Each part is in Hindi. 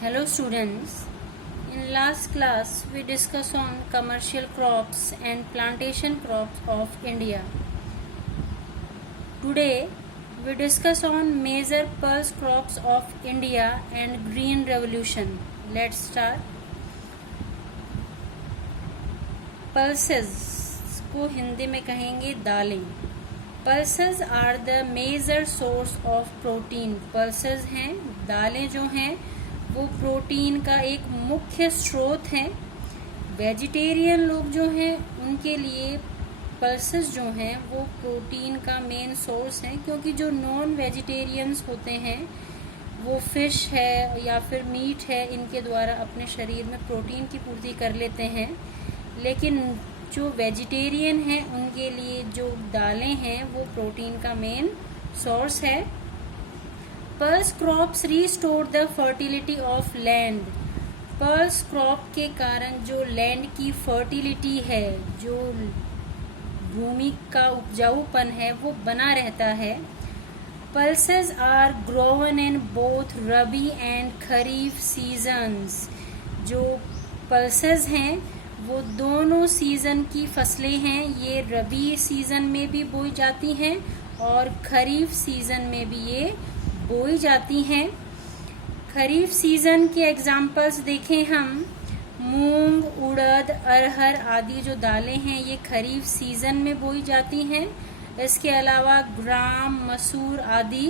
Hello students, in last class we discussed on commercial crops and plantation crops of India. Today we discuss on major pulse crops of India and green revolution. Let's start. Pulses को हिंदी में कहेंगे दालें. Pulses are the major source of protein. Pulses हैं दालें जो हैं वो प्रोटीन का एक मुख्य स्रोत है. वेजिटेरियन लोग जो हैं उनके लिए पल्सेस जो हैं वो प्रोटीन का मेन सोर्स है, क्योंकि जो नॉन वेजिटेरियंस होते हैं वो फिश है या फिर मीट है, इनके द्वारा अपने शरीर में प्रोटीन की पूर्ति कर लेते हैं. लेकिन जो वेजिटेरियन हैं उनके लिए जो दालें हैं वो प्रोटीन का मेन सोर्स है. Pulse crops restore the fertility of land. Pulse crop के कारण जो लैंड की फर्टिलिटी है, जो भूमि का उपजाऊपन है वो बना रहता है. Pulses are grown in both rabi and kharif seasons. जो पल्सेस हैं वो दोनों सीजन की फसलें हैं. ये रबी सीजन में भी बोई जाती हैं और खरीफ सीजन में भी ये बोई जाती हैं. खरीफ सीजन के एग्जाम्पल्स देखें हम, मूंग, उड़द, अरहर आदि जो दालें हैं ये खरीफ सीजन में बोई जाती हैं. इसके अलावा ग्राम, मसूर आदि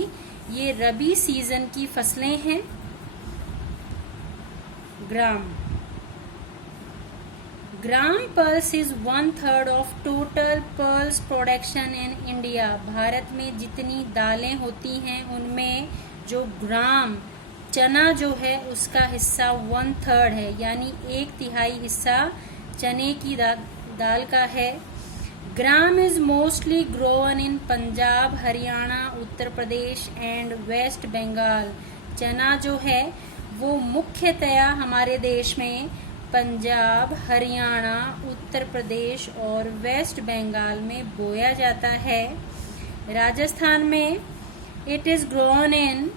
ये रबी सीजन की फसलें हैं. Gram pulse is 1/3 of total pulse production in India. Bharat में जितनी दालें होती हैं उनमें जो ग्राम चना जो है उसका हिस्सा 1/3 है, यानी 1/3 हिस्सा चने की दाल का है. Gram is mostly grown in Punjab, Haryana, Uttar Pradesh and west Bengal. चना जो है वो मुख्यतया हमारे देश में पंजाब, हरियाणा, उत्तर प्रदेश और वेस्ट बंगाल में बोया जाता है. राजस्थान में it is grown in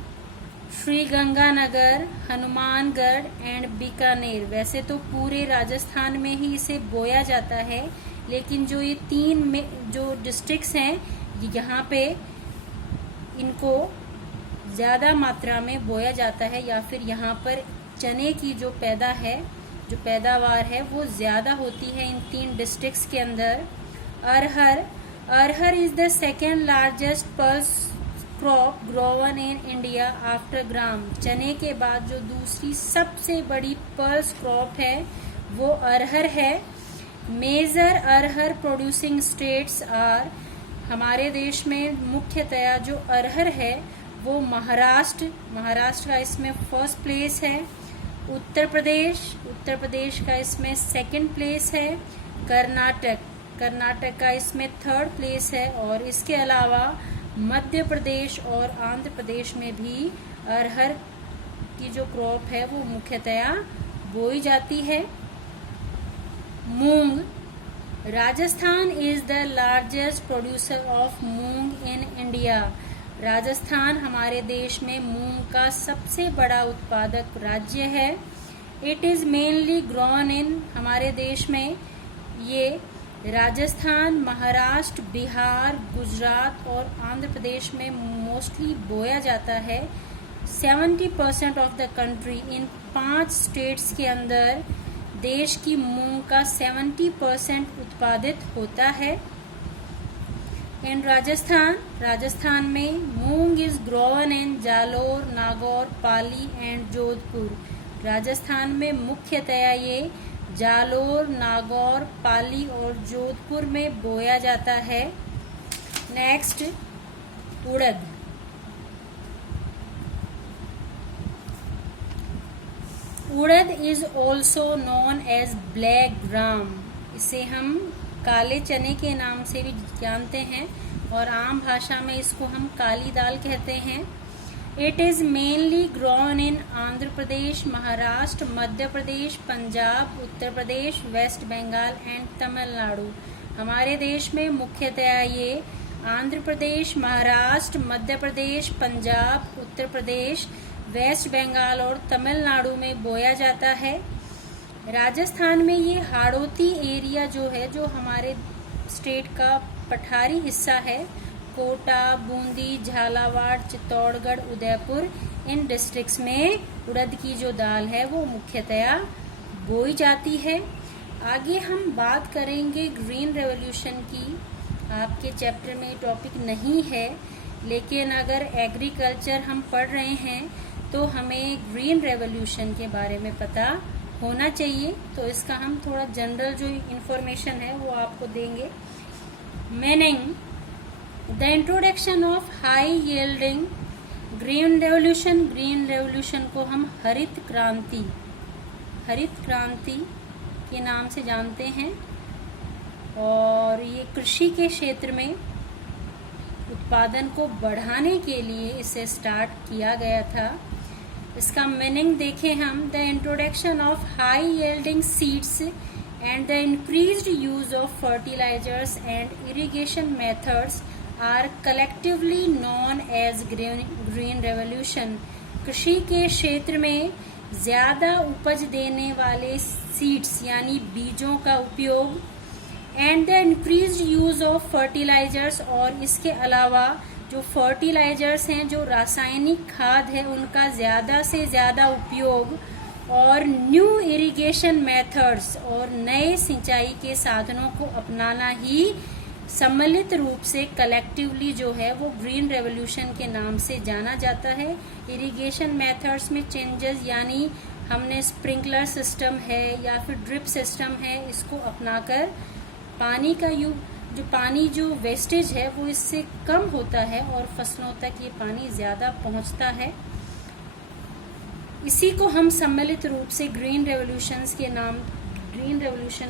Sriganganagar, Hanumangarh and Bikaner. वैसे तो पूरे राजस्थान में ही इसे बोया जाता है, लेकिन जो ये 3 में जो डिस्ट्रिक्ट्स हैं यहाँ पे इनको ज़्यादा मात्रा में बोया जाता है, या फिर यहाँ पर चने की जो पैदावार है वो ज़्यादा होती है इन 3 डिस्ट्रिक्ट्स के अंदर. Arhar is the second largest pulse crop grown in India after gram. चने के बाद जो दूसरी सबसे बड़ी पल्स क्रॉप है वो अरहर है. Major arhar producing states are. हमारे देश में मुख्यतया जो अरहर है वो महाराष्ट्र का इसमें फर्स्ट प्लेस है. उत्तर प्रदेश का इसमें सेकंड प्लेस है. कर्नाटक का इसमें थर्ड प्लेस है. और इसके अलावा मध्य प्रदेश और आंध्र प्रदेश में भी अरहर की जो क्रॉप है वो मुख्यतया बोई जाती है. मूंग. Rajasthan is the largest producer of moong in India. Rajasthan हमारे देश में मूंग का सबसे बड़ा उत्पादक राज्य है. इट इज मेनली ग्रोन इन. हमारे देश में ये राजस्थान, महाराष्ट्र, बिहार, गुजरात और आंध्र प्रदेश में मोस्टली बोया जाता है. 70% of the country, in 5 states के अंदर देश की मूंग का 70% उत्पादित होता है. इन राजस्थान में moong is grown in Jalore, Nagaur, Pali and Jodhpur. Rajasthan में मुख्यतया ये जालोर, नागौर, पाली और जोधपुर में बोया जाता है. Next, urad. Urad is also known as black gram. इसे हम काले चने के नाम से भी जानते हैं और आम भाषा में इसको हम काली दाल कहते हैं. It is mainly grown in Andhra Pradesh, Maharashtra, Madhya Pradesh, Punjab, Uttar Pradesh, West Bengal and Tamil Nadu. हमारे देश में मुख्यतया ये आंध्र प्रदेश, महाराष्ट्र, मध्य प्रदेश, पंजाब, उत्तर प्रदेश, वेस्ट बंगाल और तमिलनाडु में बोया जाता है। राजस्थान में ये हाड़ौती एरिया जो है, जो हमारे स्टेट का पठारी हिस्सा है, कोटा, बूंदी, झालावाड़, चित्तौड़गढ़, उदयपुर, इन डिस्ट्रिक्ट्स में उड़द की जो दाल है वो मुख्यतया बोई जाती है। आगे हम बात करेंगे ग्रीन रेवोल्यूशन की। आपके चैप्टर में टॉपिक नहीं है, लेकिन अगर एग्रीकल्चर हम पढ़ रहे हैं तो हमें ग्रीन रेवोल्यूशन के बारे में पता होना चाहिए। तो इसका हम थोड़ा जनरल जो इंफॉर्मेशन है वो आपको देंगे। Meaning the introduction of high yielding green revolution. Green revolution को हम हरित क्रांति के नाम से जानते हैं, और ये कृषि के क्षेत्र में उत्पादन को बढ़ाने के लिए इसे स्टार्ट किया गया था। इसका मीनिंग देखें हम, the introduction of high yielding seeds and the increased use of fertilisers and irrigation methods are collectively known as green revolution. कृषि के क्षेत्र में ज्यादा उपज देने वाले सीड्स यानी बीजों का उपयोग and the increased use of fertilisers, और इसके अलावा जो फर्टिलाइजर्स हैं, जो रासायनिक खाद है, उनका ज्यादा से ज्यादा उपयोग, और न्यू इरिगेशन मेथड्स और नए सिंचाई के साधनों को अपनाना ही सम्मिलित रूप से कलेक्टिवली जो है वो ग्रीन रेवोल्यूशन के नाम से जाना जाता है। इरिगेशन मेथड्स में चेंजेस, यानी हमने स्प्रिंकलर सिस्टम है या फिर ड्रिप सिस्टम है, इसको अपनाकर पानी का पानी जो वेस्टेज है वो इससे कम होता है और फसलों तक ये पानी ज्यादा पहुंचता है। इसी को हम सम्मिलित रूप से ग्रीन रेवोल्यूशन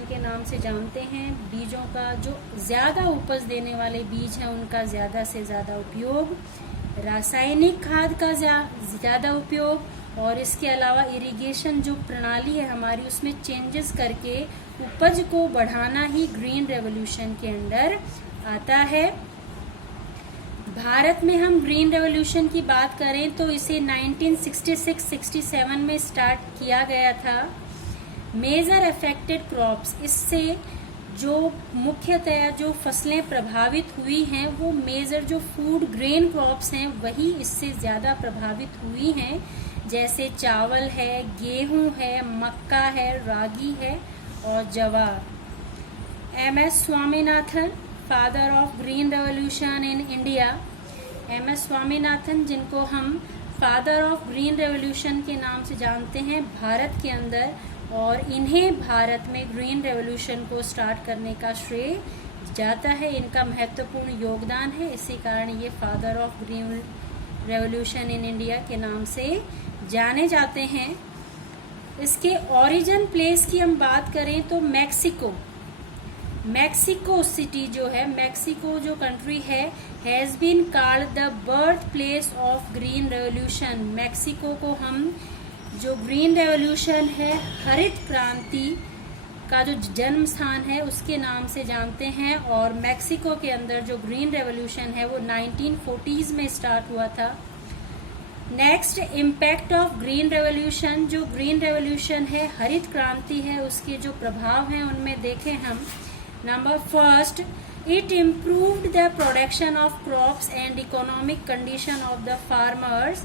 के नाम से जानते हैं। बीजों का जो ज्यादा उपज देने वाले बीज हैं उनका ज्यादा से ज्यादा उपयोग, रासायनिक खाद का ज्यादा उपयोग, और इसके अलावा इरिगेशन जो प्रणाली है हमारी उसमें चेंजेस करके उपज को बढ़ाना ही ग्रीन रेवोल्यूशन के अंडर आता है। भारत में हम ग्रीन रेवोल्यूशन की बात करें तो इसे 1966-67 में स्टार्ट किया गया था। मेजर अफेक्टेड क्रॉप्स, इससे जो मुख्यतया जो फसलें प्रभावित हुई हैं वो मेजर जो फूड ग्रेन क्रॉप्स हैं वही इससे ज्यादा प्रभावित हुई हैं, जैसे चावल है, गेहूं है, मक्का है, रागी है और जवार। MS Swaminathan, father of green revolution in India. MS Swaminathan, जिनको हम फादर ऑफ ग्रीन रेवोल्यूशन के नाम से जानते हैं भारत के अंदर, और इन्हें भारत में ग्रीन रेवोल्यूशन को स्टार्ट करने का श्रेय जाता है। इनका महत्वपूर्ण योगदान है, इसी कारण ये father of green revolution in India के नाम से जाने जाते हैं। इसके ओरिजिन प्लेस की हम बात करें तो मैक्सिको सिटी जो है, मैक्सिको जो कंट्री है, has been called the birth place of green revolution. Mexico को हम जो ग्रीन रेवोल्यूशन है, हरित क्रांति का जो जन्म स्थान है उसके नाम से जानते हैं, और मैक्सिको के अंदर जो ग्रीन रेवोल्यूशन है वो 1940s में स्टार्ट हुआ था। Next, impact of green revolution. जो ग्रीन रेवोल्यूशन है, हरित क्रांति है, उसके जो प्रभाव हैं उनमें देखें हम। Number first, it improved the production of crops and economic condition of the farmers.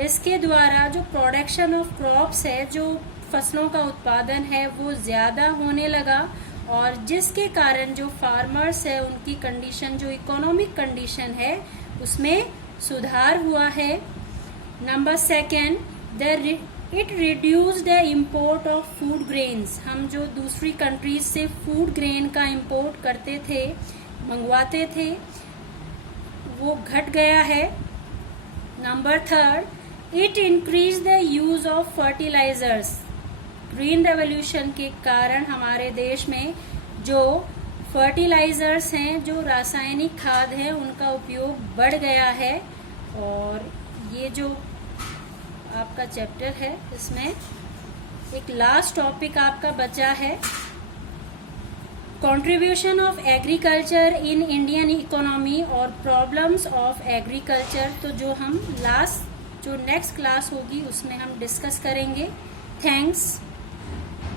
इसके द्वारा जो प्रोडक्शन ऑफ क्रॉप्स है, जो फसलों का उत्पादन है, वो ज्यादा होने लगा, और जिसके कारण जो फार्मर्स है उनकी कंडीशन, जो इकोनॉमिक कंडीशन है, उसमें सुधार हुआ है। Number second, it reduce the import of food grains. हम जो दूसरी कंट्रीज से फूड ग्रेन का इम्पोर्ट करते थे, मंगवाते थे, वो घट गया है। Number third, it increase the use of fertilisers. Green revolution के कारण हमारे देश में जो फर्टिलाइजर्स हैं, जो रासायनिक खाद है, उनका उपयोग बढ़ गया है। और ये जो आपका चैप्टर है इसमें एक लास्ट टॉपिक आपका बचा है, contribution of agriculture in Indian economy और प्रॉब्लम्स ऑफ एग्रीकल्चर। तो जो हम लास्ट जो नेक्स्ट क्लास होगी उसमें हम डिस्कस करेंगे। थैंक्स।